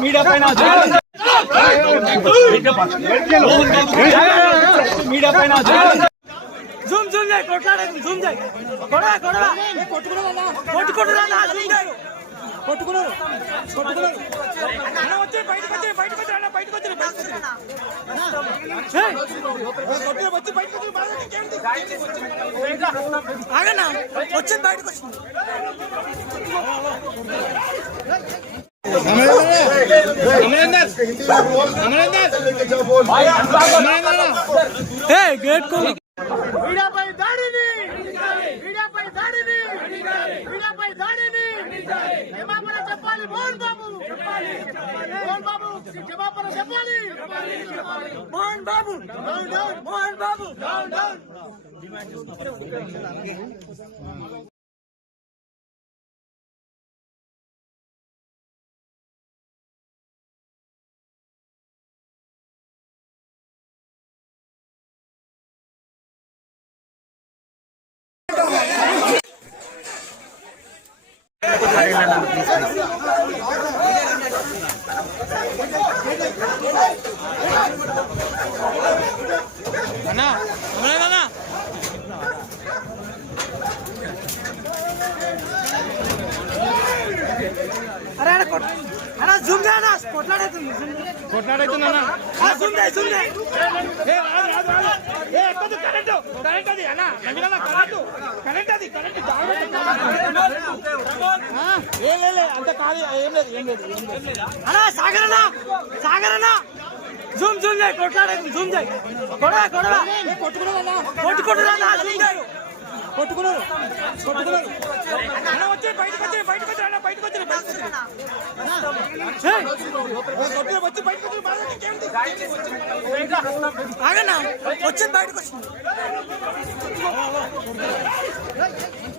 Media పైన media పైన Zoom Zoom చేయి కొట్లాడేది జూమ్ చేయి కొడవా కొడవా కొట్టుకుంటున్నా కొట్టుకున్నారు కొట్టుకున్నారు వచ్చి బయటకు వచ్చి బయటకు వచ్చి బయటకు వచ్చి బయటకు వచ్చి ఏయ్! కొట్టుకున్నారు, వచ్చి బయటకు వచ్చి బాగా ఇంకేంటి? మోహన్ బాబు క్షమాపణ చెప్పాలి మోహన్ బాబు మోహన్ బాబు అన్నా అన్నా அண்ணா ఏం లేదు అంత కాదు ఏం లేదు ఏం లేదు అన్న సాగరన్న సాగరన్న జూమ్ జూమ్ చేయి కొట్లాడైతుంది జూమ్ చేయి. కొడవా కొడవా. కొట్టుకున్నా కొట్టుకుంటున్నా జూమ్ చేయి. కొట్టుకున్నారు కొట్టుకున్నారు వచ్చి బయటకు వచ్చి బయటకు వచ్చి అన్న బయటకు వచ్చి బయటకు వచ్చి వచ్చి బయటకు వచ్చి ఆగన్నా వచ్చి బయటకు వచ్చి